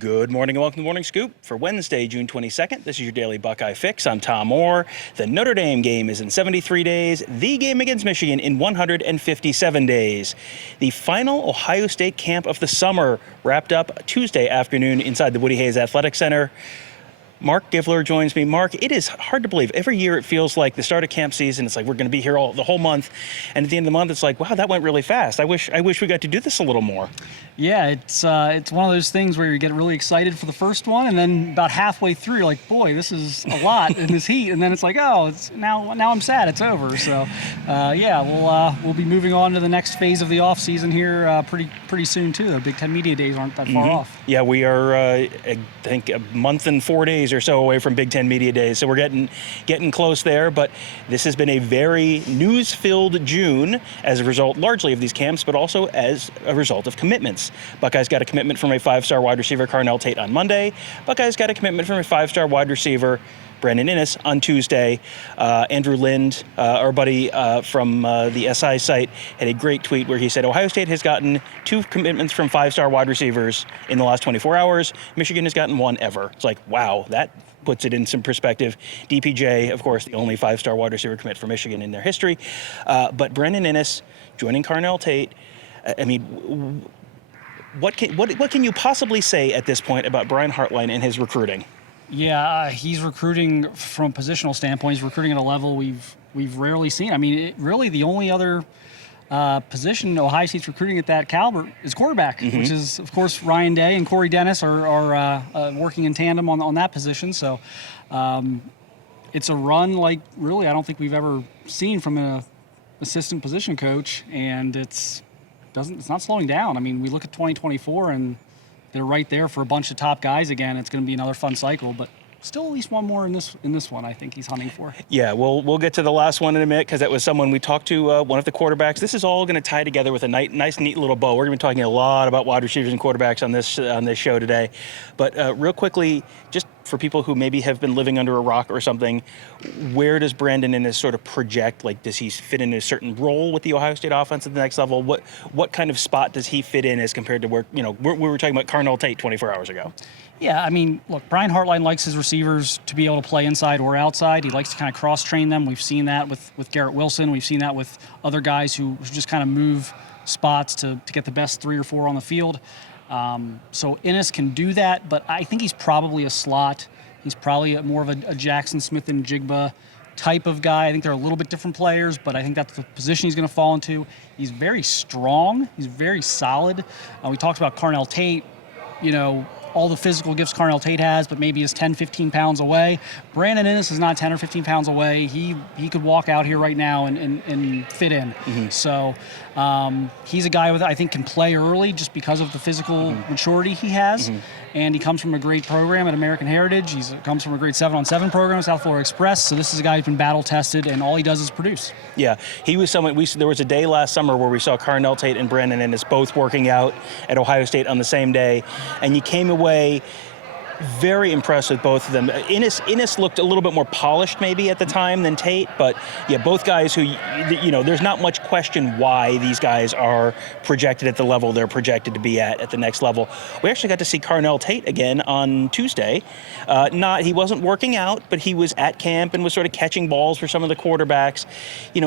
Good morning and welcome to the Morning Scoop for Wednesday, June 22nd. This is your daily Buckeye fix. I'm Tom Orr. The Notre Dame game is in 73 days. The game against Michigan in 157 days. The final Ohio State camp of the summer wrapped up Tuesday afternoon inside the Woody Hayes Athletic Center. Marc Givler joins me. Marc, it is hard to believe. Every year it feels like the start of camp season. It's like we're going to be here the whole month, and at the end of the month, it's like, wow, that went really fast. I wish we got to do this a little more. Yeah, it's one of those things where you get really excited for the first one, and then about halfway through, you're like, boy, this is a lot in this heat, and then it's like, oh, it's now I'm sad it's over. So, we'll be moving on to the next phase of the off season here pretty soon too. The Big Ten Media Days aren't that far off. Yeah, we are I think a month and 4 days or so away from Big Ten Media Days, so we're getting close there. But this has been a very news-filled June as a result, largely of these camps, but also as a result of commitments. Buckeyes got a commitment from a five-star wide receiver, Carnell Tate, on Monday. Buckeyes got a commitment from a five-star wide receiver, Brandon Inniss, on Tuesday. Andrew Lind, our buddy from the SI site, had a great tweet where he said, Ohio State has gotten 2 commitments from five-star wide receivers in the last 24 hours. Michigan has gotten 1 ever. It's like, wow, that puts it in some perspective. DPJ, of course, the only five-star wide receiver commit for Michigan in their history. But Brandon Inniss joining Carnell Tate, I mean, what can you possibly say at this point about Brian Hartline and his recruiting? Yeah, he's recruiting from a positional standpoint. He's recruiting at a level we've rarely seen. I mean, really the only other position Ohio State's recruiting at that caliber is quarterback, which is, of course, Ryan Day and Corey Dennis are working in tandem on that position. So it's a run like really I don't think we've ever seen from an assistant position coach, and it's not slowing down. I mean, we look at 2024 and they're right there for a bunch of top guys again. It's going to be another fun cycle, but still at least one more in this one I think he's hunting for. Yeah, we'll get to the last one in a minute because that was someone we talked to, one of the quarterbacks. This is all going to tie together with a nice, neat little bow. We're going to be talking a lot about wide receivers and quarterbacks on this show today. But real quickly, just for people who maybe have been living under a rock or something, where does Brandon Inniss sort of project? Like, does he fit in a certain role with the Ohio State offense at the next level? What kind of spot does he fit in as compared to where, we were talking about Carnell Tate 24 hours ago? Yeah, I mean, look, Brian Hartline likes his receivers to be able to play inside or outside. He likes to kind of cross-train them. We've seen that with Garrett Wilson. We've seen that with other guys who just kind of move spots to get the best 3 or 4 on the field. So Inniss can do that, but I think he's probably a slot. He's probably more of a Jackson Smith and Jigba type of guy. I think they're a little bit different players, but I think that's the position he's going to fall into. He's very strong. He's very solid. We talked about Carnell Tate, all the physical gifts Carnell Tate has, but maybe is 10, 15 pounds away. Brandon Inniss is not 10 or 15 pounds away. He could walk out here right now and fit in. So he's a guy I think can play early just because of the physical maturity he has. And he comes from a great program at American Heritage. He comes from a great 7-on-7 program at South Florida Express. So this is a guy who's been battle-tested, and all he does is produce. Yeah, he was someone. There was a day last summer where we saw Carnell Tate and Brandon Inniss both working out at Ohio State on the same day, and you came away very impressed with both of them. Inniss looked a little bit more polished maybe at the time than Tate, but yeah, both guys who, there's not much question why these guys are projected at the level they're projected to be at the next level. We actually got to see Carnell Tate again on Tuesday. He wasn't working out, but he was at camp and was sort of catching balls for some of the quarterbacks.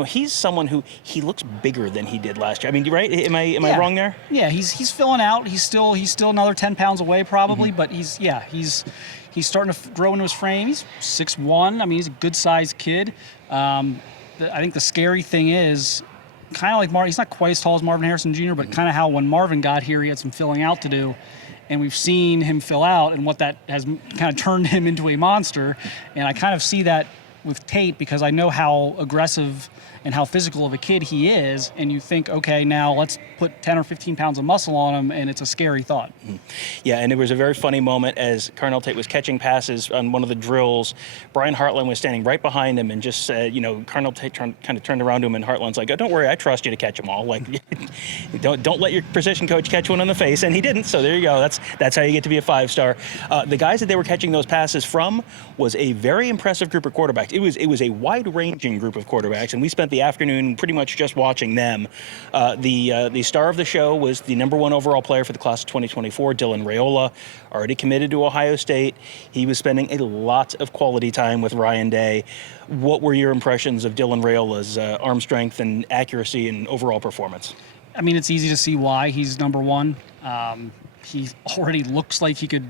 He's someone who he looks bigger than he did last year. I mean, right? Am I wrong there? Yeah, he's filling out. He's still another 10 pounds away probably, but he's starting to grow into his frame. He's 6'1". I mean, he's a good-sized kid. I think the scary thing is kind of like Marvin. He's not quite as tall as Marvin Harrison Jr., but kind of how when Marvin got here, he had some filling out to do. And we've seen him fill out and what that has kind of turned him into a monster. And I kind of see that with Tate because I know how aggressive and how physical of a kid he is, and you think, okay, now let's put 10 or 15 pounds of muscle on him, and it's a scary thought. Yeah, and it was a very funny moment as Carnell Tate was catching passes on one of the drills. Brian Hartline was standing right behind him and just said, Carnell Tate kind of turned around to him, and Hartline's like, oh, don't worry, I trust you to catch them all. Like, don't let your position coach catch one in the face, and he didn't, so there you go. That's how you get to be a 5-star. The guys that they were catching those passes from was a very impressive group of quarterbacks. quarterbacks. It was a wide-ranging group of quarterbacks, and we spent the afternoon pretty much just watching them. The star of the show was the #1 overall player for the class of 2024, Dylan Raiola, already committed to Ohio State. He was spending a lot of quality time with Ryan Day. What were your impressions of Dylan Raiola's arm strength and accuracy and overall performance? I mean, it's easy to see why he's #1. He already looks like he could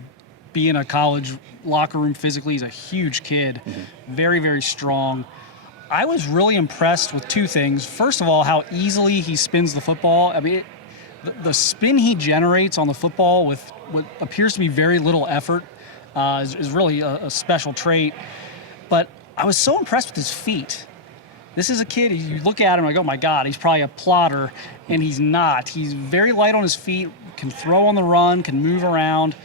be in a college locker room physically. He's a huge kid, very, very strong. I was really impressed with two things. First of all, how easily he spins the football. I mean, the spin he generates on the football with what appears to be very little effort is really a special trait. But I was so impressed with his feet. This is a kid, you look at him like, oh my God, he's probably a plotter, and he's not. He's very light on his feet, can throw on the run, can move around.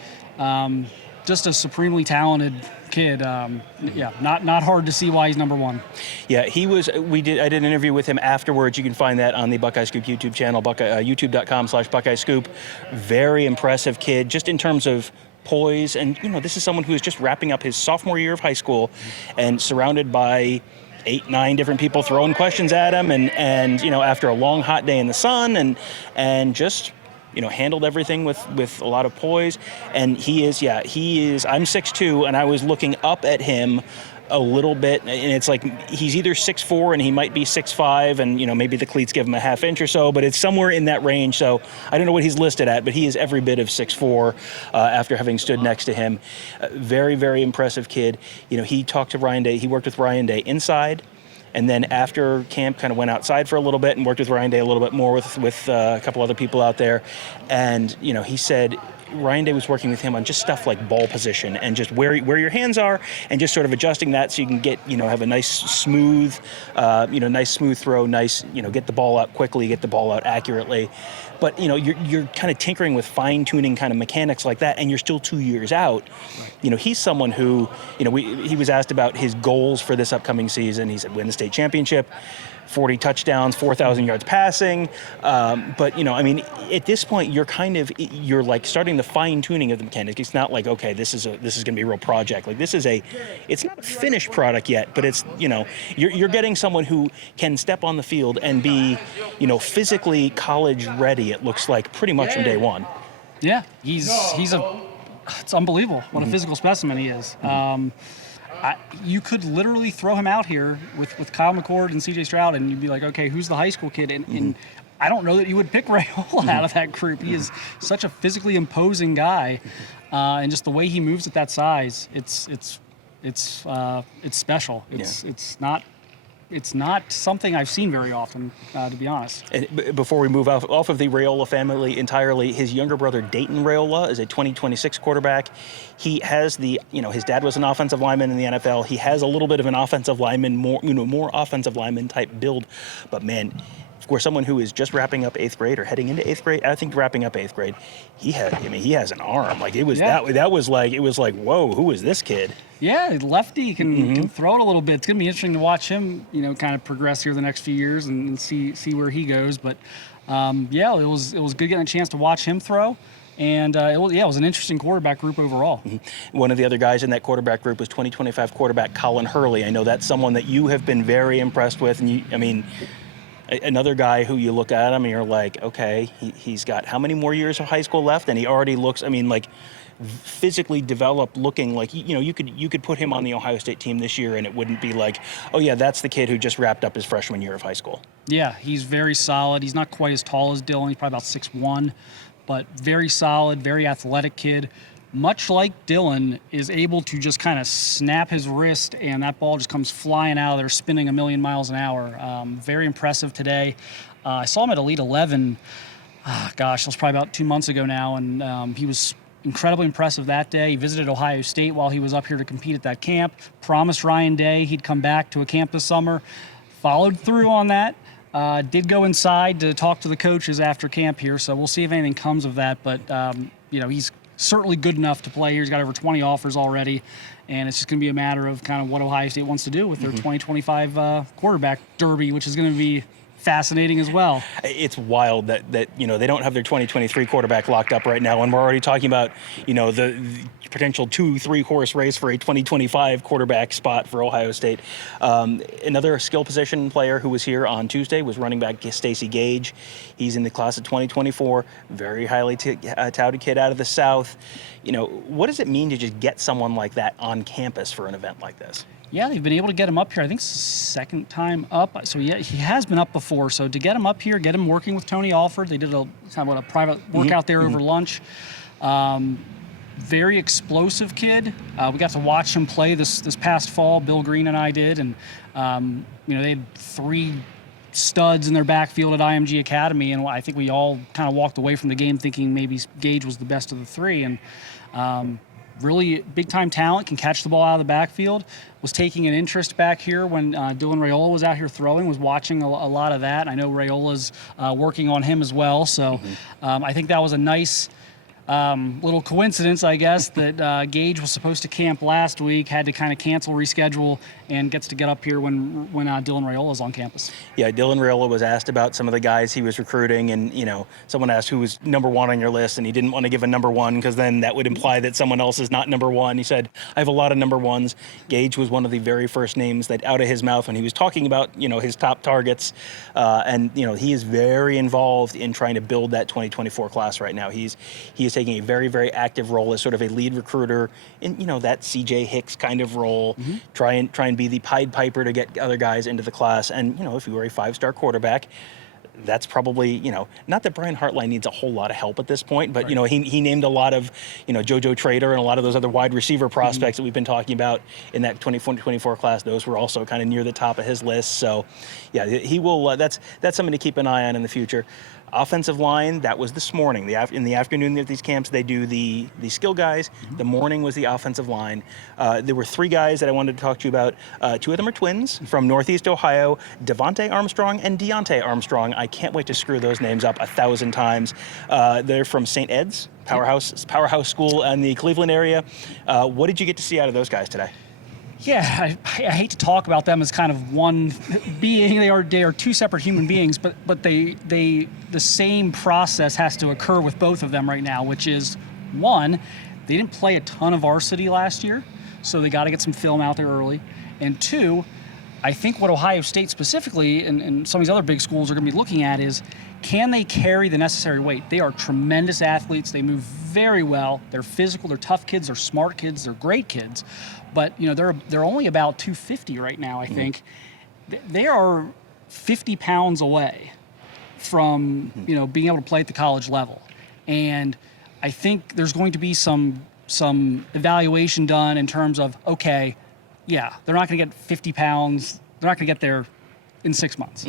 Just a supremely talented kid. Not hard to see why he's #1. Yeah, he was. I did an interview with him afterwards. You can find that on the Buckeye Scoop YouTube channel, youtube.com/Buckeye Scoop. Very impressive kid, just in terms of poise. And this is someone who is just wrapping up his sophomore year of high school, and surrounded by 8, 9 different people throwing questions at him, and after a long hot day in the sun, and just handled everything with a lot of poise. And he is. I'm 6'2", and I was looking up at him a little bit, and it's like he's either 6'4" and he might be 6'5", and maybe the cleats give him a half inch or so, but it's somewhere in that range. So I don't know what he's listed at, but he is every bit of 6'4" after having stood next to him. Very, very impressive kid. He talked to Ryan Day. He worked with Ryan Day inside. And then after camp, kind of went outside for a little bit and worked with Ryan Day a little bit more with a couple other people out there. And, he said Ryan Day was working with him on just stuff like ball position and just where your hands are, and just sort of adjusting that so you can get, have a nice smooth throw, get the ball out quickly, get the ball out accurately. But, you're kind of tinkering with fine-tuning kind of mechanics like that, and you're still 2 years out. He's someone who, he was asked about his goals for this upcoming season. He said win the state championship, 40 touchdowns, 4,000 yards passing. But, at this point, you're like starting the fine-tuning of the mechanics. It's not like, okay, this is going to be a real project. Like it's not a finished product yet, but it's, you're getting someone who can step on the field and be, physically college ready, it looks like, pretty much from day one. Yeah, it's unbelievable what a physical specimen he is. You could literally throw him out here with Kyle McCord and CJ Stroud, and you'd be like, okay, who's the high school kid? And I don't know that you would pick Raiola out of that group. He is such a physically imposing guy, and just the way he moves at that size, it's special. It's not something I've seen very often, to be honest. And before we move off of the Raiola family entirely, his younger brother Dayton Raiola is a 2026 quarterback. He has his dad was an offensive lineman in the NFL. He has a little bit of an offensive lineman, more offensive lineman type build. But man, for someone who is just wrapping up 8th grade or heading into 8th grade, I think wrapping up 8th grade, he has an arm. Like it was that was like, whoa, who is this kid? Yeah, lefty can throw it a little bit. It's going to be interesting to watch him, kind of progress here the next few years and see where he goes. But it was good getting a chance to watch him throw. And it was an interesting quarterback group overall. One of the other guys in that quarterback group was 2025 quarterback Colin Hurley. I know that's someone that you have been very impressed with. And another guy who you look at him and you're like, okay, he's got how many more years of high school left? And he already looks, physically developed, looking like, you could put him on the Ohio State team this year and it wouldn't be like, oh yeah, that's the kid who just wrapped up his freshman year of high school. Yeah, he's very solid. He's not quite as tall as Dylan. He's probably about 6'1", but very solid, very athletic kid. Much like Dylan, is able to just kind of snap his wrist and that ball just comes flying out of there, spinning a million miles an hour. Very impressive today. I saw him at Elite 11, that was probably about 2 months ago now, and he was incredibly impressive that day. He visited Ohio State while he was up here to compete at that camp, promised Ryan Day he'd come back to a camp this summer, followed through on that. Did go inside to talk to the coaches after camp here, so we'll see if anything comes of that. But, he's certainly good enough to play here. He's got over 20 offers already, and it's just going to be a matter of kind of what Ohio State wants to do with their 2025 quarterback derby, which is going to be fascinating as well. It's wild that they don't have their 2023 quarterback locked up right now, and we're already talking about the potential 2-3 horse race for a 2025 quarterback spot for Ohio State. Another skill position player who was here on Tuesday was running back Stacey Gage. He's in the class of 2024, very highly touted kid out of the South. What does it mean to just get someone like that on campus for an event like this? Yeah, they've been able to get him up here. I think second time up. So yeah, he has been up before. So to get him up here, get him working with Tony Alford. They did a private workout there over lunch. Very explosive kid. We got to watch him play this past fall. Bill Green and I did, and they had 3 studs in their backfield at IMG Academy, and I think we all kind of walked away from the game thinking maybe Gage was the best of the 3. And really big-time talent, can catch the ball out of the backfield. Was taking an interest back here when Dylan Raiola was out here throwing, was watching a lot of that. I know Raiola's working on him as well. So I think that was a nice little coincidence, I guess, that Gage was supposed to camp last week, had to kind of cancel, reschedule, and gets to get up here when Dylan Raiola is on campus. Yeah, Dylan Raiola was asked about some of the guys he was recruiting, and someone asked who was number 1 on your list, and he didn't want to give a number 1 because then that would imply that someone else is not number 1. He said, I have a lot of number 1s. Gage was one of the very first names that out of his mouth when he was talking about his top targets, and he is very involved in trying to build that 2024 class right now. He is taking a very, very active role as sort of a lead recruiter in that CJ Hicks kind of role. Try and be the Pied Piper to get other guys into the class. And if you were a 5-star quarterback, that's probably, not that Brian Hartline needs a whole lot of help at this point, but, right. He named a lot of, JoJo Trader and a lot of those other wide receiver prospects that we've been talking about in that 2024 class. Those were also kind of near the top of his list. So, yeah, he will, that's something to keep an eye on in the future. Offensive line, that was this morning. In the afternoon at these camps, they do the skill guys. The morning was the offensive line. There were 3 guys that I wanted to talk to you about. 2 of them are twins from Northeast Ohio, Devontae Armstrong and Deontay Armstrong. I can't wait to screw those names up 1,000 times. They're from St. Ed's, powerhouse school in the Cleveland area. What did you get to see out of those guys today? Yeah, I hate to talk about them as kind of one being. They are 2 separate human beings, but the same process has to occur with both of them right now, which is, 1, they didn't play a ton of varsity last year, so they got to get some film out there early. And 2, I think what Ohio State specifically and some of these other big schools are going to be looking at is, can they carry the necessary weight? They are tremendous athletes. They move very well. They're physical. They're tough kids. They're smart kids. They're great kids. But they're only about 250 right now, I think. They are 50 pounds away from being able to play at the college level. And I think there's going to be some evaluation done in terms of, okay, yeah, they're not going to get 50 pounds. They're not going to get there in 6 months.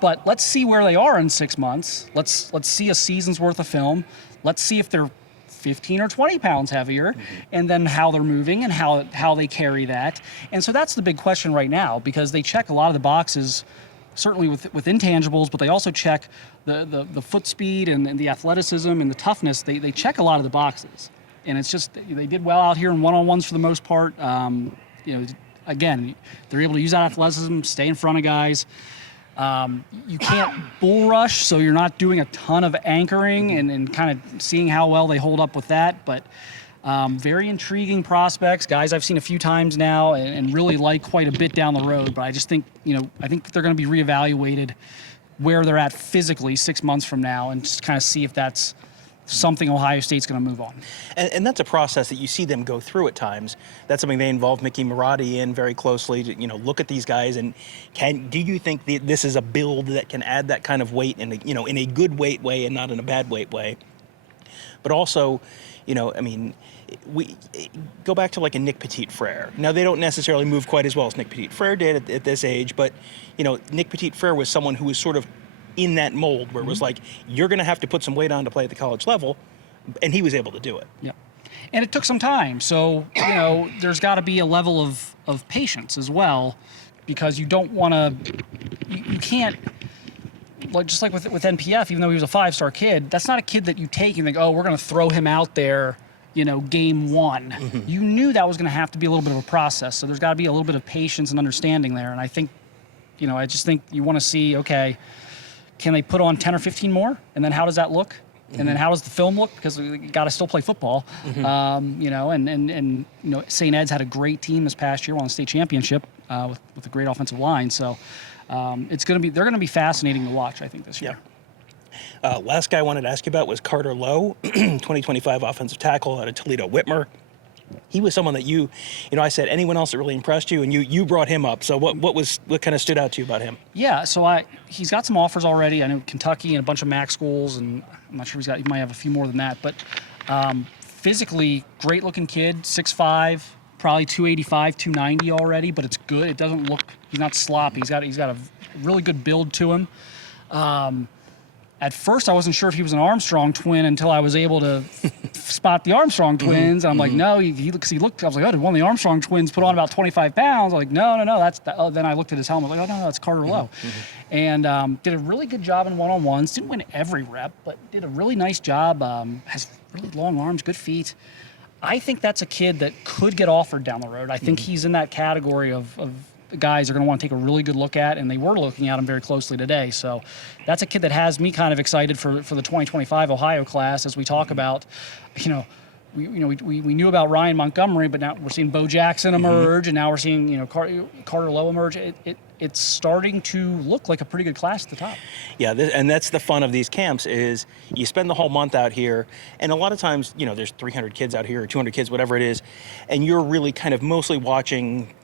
But let's see where they are in 6 months. Let's see a season's worth of film. Let's see if they're 15 or 20 pounds heavier, and then how they're moving and how they carry that. And so that's the big question right now, because they check a lot of the boxes, certainly with intangibles, but they also check the foot speed and the athleticism and the toughness. They check a lot of the boxes. And it's just, they did well out here in one-on-ones for the most part. Again, they're able to use that athleticism, stay in front of guys. You can't bull rush, so you're not doing a ton of anchoring and kind of seeing how well they hold up with that. But very intriguing prospects, guys I've seen a few times now and really like quite a bit down the road. But I just think, I think they're going to be reevaluated where they're at physically 6 months from now and just kind of see if that's something Ohio State's going to move on. And that's a process that you see them go through at times. That's something they involve Mickey Marotti in very closely to, look at these guys and do you think this is a build that can add that kind of weight in a good weight way and not in a bad weight way? But also, we go back to like a Nick Petit-Frere. Now, they don't necessarily move quite as well as Nick Petit-Frere did at this age, but, Nick Petit-Frere was someone who was sort of in that mold where it was like, you're going to have to put some weight on to play at the college level, and he was able to do it. Yeah. And it took some time. So, there's got to be a level of patience as well, because you don't want to, you can't, just like with NPF, even though he was a 5-star kid, that's not a kid that you take and think, oh, we're going to throw him out there, game 1. You knew that was going to have to be a little bit of a process. So there's got to be a little bit of patience and understanding there. And I think, I just think you want to see, okay, can they put on 10 or 15 more? And then how does that look? And then how does the film look? Because we got to still play football, you know. And you know, St. Ed's had a great team this past year, won the state championship with a great offensive line. So they're going to be fascinating to watch, I think, this year. Yeah. Last guy I wanted to ask you about was Carter Lowe, 2025 offensive tackle out of Toledo Whitmer. He was someone that you know, I said anyone else that really impressed you, and you brought him up. So what kind of stood out to you about him? Yeah, so he's got some offers already. I know Kentucky and a bunch of MAC schools, and I'm not sure he might have a few more than that. But physically, great looking kid, 6'5", probably 285, 290 already. But it's good. It doesn't look. He's not sloppy. He's got a really good build to him. At first, I wasn't sure if he was an Armstrong twin until I was able to spot the Armstrong twins. And I'm like, no, he looked. I was like, oh, did one of the Armstrong twins put on about 25 pounds? I'm like, no, that's. Then I looked at his helmet, like, oh no, that's Carter Lowe, and did a really good job in one-on-ones. Didn't win every rep, but did a really nice job. Has really long arms, good feet. I think that's a kid that could get offered down the road. I think he's in that category of guys are going to want to take a really good look at, and they were looking at him very closely today. So that's a kid that has me kind of excited for the 2025 Ohio class as we talk about, you know, we knew about Ryan Montgomery, but now we're seeing Bo Jackson emerge, and now we're seeing, you know, Carter Lowe emerge. It's starting to look like a pretty good class at the top. Yeah, and that's the fun of these camps is you spend the whole month out here, and a lot of times, you know, there's 300 kids out here or 200 kids, whatever it is, and you're really kind of mostly watching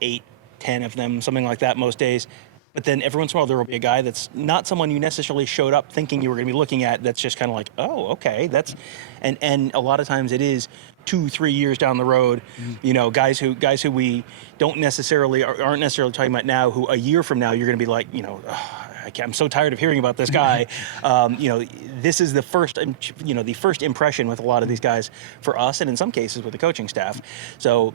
8, 10 of them, something like that most days. But then every once in a while there will be a guy that's not someone you necessarily showed up thinking you were going to be looking at, that's just kind of like, oh, okay, that's, and a lot of times it is 2-3 years down the road, you know, guys who we aren't necessarily talking about now, who a year from now you're going to be like, you know, I'm so tired of hearing about this guy. You know, this is the first impression with a lot of these guys for us, and in some cases with the coaching staff. So,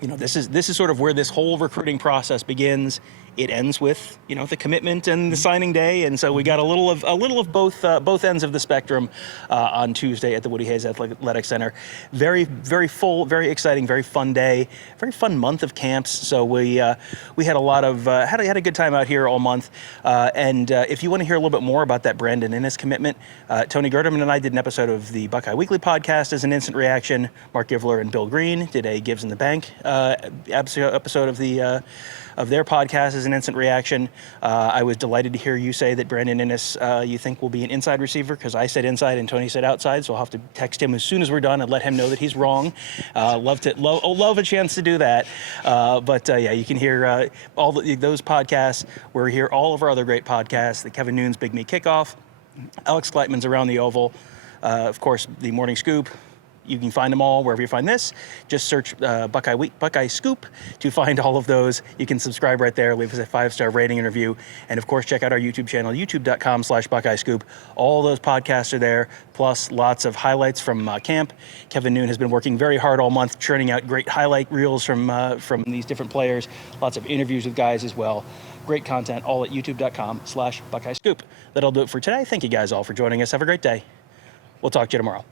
you know, this is sort of where this whole recruiting process begins. It ends with, you know, the commitment and the signing day, and so we got a little of both ends of the spectrum on Tuesday at the Woody Hayes Athletic Center. Very, very full, very exciting, very fun day, very fun month of camps. So we had a lot of had a good time out here all month. And if you want to hear a little bit more about that Brandon Inniss commitment, Tony Gerderman and I did an episode of the Buckeye Weekly podcast as an instant reaction. Marc Givler and Bill Green did a Gives in the Bank episode of their podcast as an instant reaction. I was delighted to hear you say that Brandon Inniss you think will be an inside receiver, because I said inside and Tony said outside, so I'll have to text him as soon as we're done and let him know that he's wrong. Love a chance to do that. But yeah, you can hear all those podcasts. We're here all of our other great podcasts, the Kevin Noon's Big Meat Kickoff, Alex Gleitman's Around the Oval, of course, the Morning Scoop. You can find them all wherever you find this. Just search Buckeye Scoop to find all of those. You can subscribe right there, leave us a 5-star rating and review. And of course, check out our YouTube channel, youtube.com/Buckeye Scoop. All those podcasts are there, plus lots of highlights from camp. Kevin Noon has been working very hard all month, churning out great highlight reels from these different players. Lots of interviews with guys as well. Great content, all at youtube.com/Buckeye Scoop. That'll do it for today. Thank you guys all for joining us. Have a great day. We'll talk to you tomorrow.